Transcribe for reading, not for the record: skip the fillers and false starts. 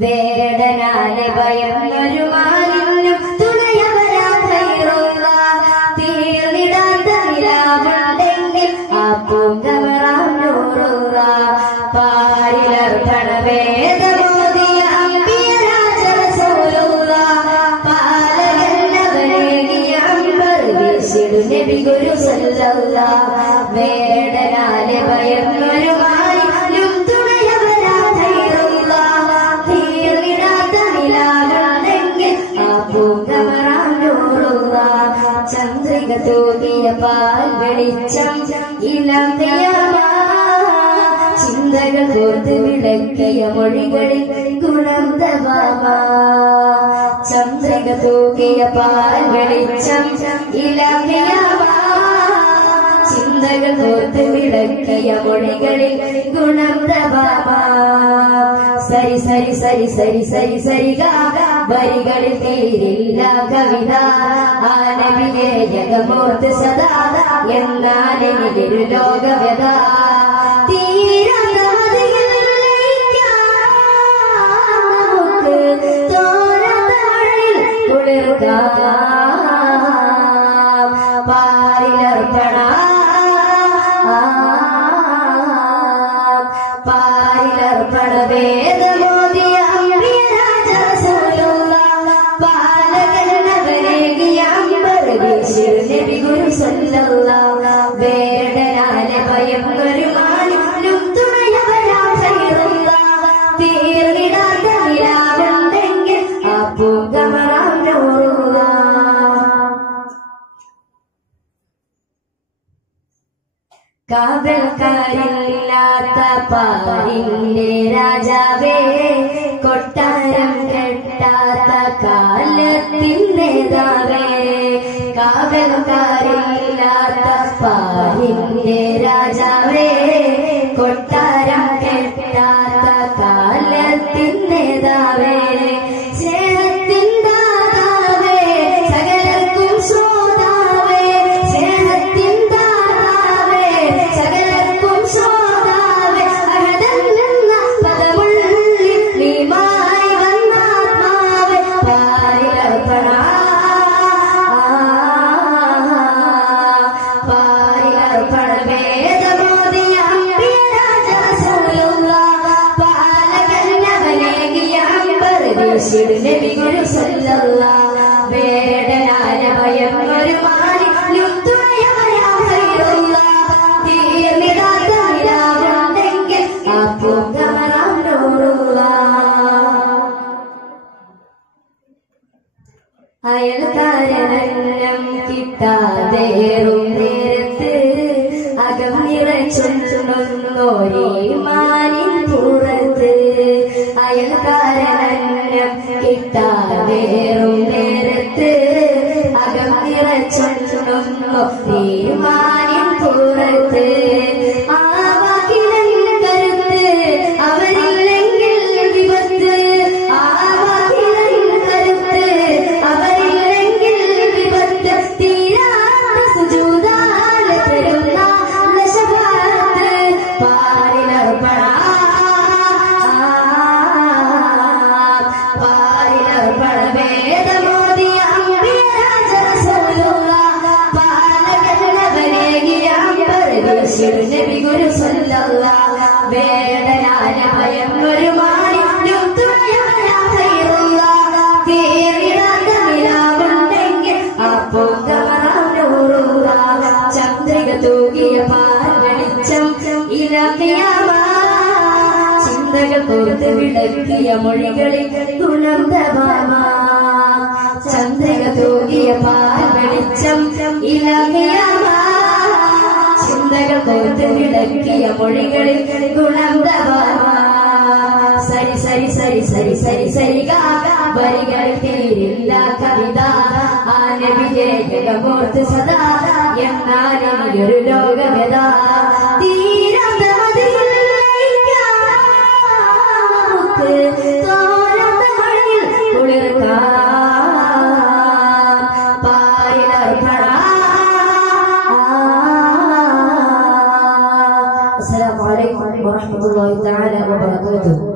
വേടനാലെ ഭയന്നൊരു മാലിന്യം തുണയവരാ ഖൈറുള്ള തീർന്നിടാത്ത നിലാവുണ്ടെങ്കിൽ ആ പൂങ്കമറാം നൂറുള്ള പാരിലർപ്പണ വേദമോദിയ അമ്പിയരാജ റസൂലുള്ള പാലകന്നവരേകിയ അമ്പർ വീശിടു നബി ഗുരു സല്ലല്ലാഹ് വേടനാലെ ഭയന്നൊരു മാലിന്യം തുണയവരാ ഖൈറുള്ള തീർന്നിടാത്ത നിലാവുണ്ടെങ്കിൽ ആ പൂങ്കമറാം നൂറുള്ള ചന്ദ്രിക തൂകിയ പാൽ വെളിച്ചം ഇളം ചിന്തകൾ കോർത്ത് വിളക്കിയ മൊഴികളിൽ ഗുണം ദവാമ ചന്ദ്രിക തൂകിയ പാൽ വെളിച്ചം ഇളം ചിന്തകൾ കോർത്ത് വിളക്കിയ മൊഴികളിൽ ഗുണം ദവാമ സരി സരി സരി സരി സരി സരി വരികളിൽ തീരില്ല കവിത ആനവിലെ ജഗമോർത്ത് സദാ എന്നാലെനിക്കൊരു ലോകവ്യത പാരിലർപ്പണ വേദമോദിയ അമ്പിയരാജ റസൂലുള്ള പാലകന്നവരേകിയ അമ്പർ വീശിടു നബി ഗുരു സല്ലല്ലാഹ് വേടനാലെ ഭയന്നൊരു മാലിന്യം തുണയവരാ ഖൈറുള്ള തീർന്നിടാത്ത നിലാവുണ്ടെങ്കിൽ ആ പൂങ്കമറാം നൂറുള്ള കാവൽക്കാരില്ലാത്ത പാരിന്റെ രാജാവേ കൊട്ടാരം കെട്ടാത്ത കാലത്തിൻ നേതാവേ കാവൽക്കാരില്ലാത്ത പാരിന്റെ രാജാവേ കൊട്ടാരം കെട്ടാത്ത കാലത്തിൻ നേതാവേ സ്നേഹത്തിൻ ദാതാവേ സകലർക്കും ശ്രോതാവേ സ്നേഹത്തിൻ ദാതാവേ സകലർക്കും ശ്രോതാവേ അഹദെന്ന പദമുള്ളിൽ നീമായി വന്നാത്മാവേ പാരിലർപ്പണ വേദമോദിയ അമ്പിയരാജ റസൂലുള്ള പാലകന്നവരേകിയ അമ്പർ വീശിടു നബി ഗുരു സല്ലല്ലാഹ് വേടനാലെ ഭയന്നൊരു മാലിന്യം തുണയവരാ ഖൈറുള്ള തീർന്നിടാത്ത നിലാവുണ്ടെങ്കിൽ ആ പൂങ്കമറാം നൂറുള്ള അയൽക്കാരനം കിട്ടാതേറും നേരത്ത് അകം നിറച്ചൊന്നോരേ മാനിൻ പുറത്ത് അയൽക്കാരനം കിട്ടാതേറും നേരത്ത് അകം നിറച്ചൊന്നോരേ മാനിൻ പുറത്ത് ആ വാക്കിലൻ കരുത്ത് അവരില്ലെങ്കിൽ വിപത്ത് ആ വാക്കിലൻ കരുത്ത് അവരില്ലെങ്കിൽ വിപത്ത് തീരാത്ത സുജൂദാല പെരുന്നാൾ ശഫാഅത്ത് പാരിലർപ്പണ വേദമോദിയ അമ്പിയരാജ റസൂലുള്ള പാലകന്നവരേകിയ അമ്പർ വീശിടു നബി ഗുരു സല്ലല്ലാഹ് വേടനാലെ ഭയന്നൊരു മാലിന്യം തുണയവരാ ഖൈറുള്ള തീർന്നിടാത്ത നിലാവുണ്ടെങ്കിൽ ആ പൂങ്കമറാം നൂറുള്ള ചന്ദ്രിക തൂകിയ പാൽ വെളിച്ചം ഇളം ചിന്തകൾ കോർത്ത് വിളക്കിയ മൊഴികളിൽ ഗുണം ദവാമ ചന്ദ്രിക തൂകിയ പാൽ വെളിച്ചം ഇളം ചിന്തകൾ കോർത്ത് വിളക്കിയ മൊഴികളിൽ ഗുണം ദവാമ സരി സരി സരി സരി സരി സരി വരികളിൽ തീരില്ല കവിത ആനവിലെ ജഗമോർത്ത് സദാ എന്നാലെനിക്കൊരു ലോകവ്യത തോരാത്ത മഴയിൽ കുളിർക്കാൻ പാരിലർപ്പണ السلام عليكم ورحمة الله تعالى وبركاته. وبركاته.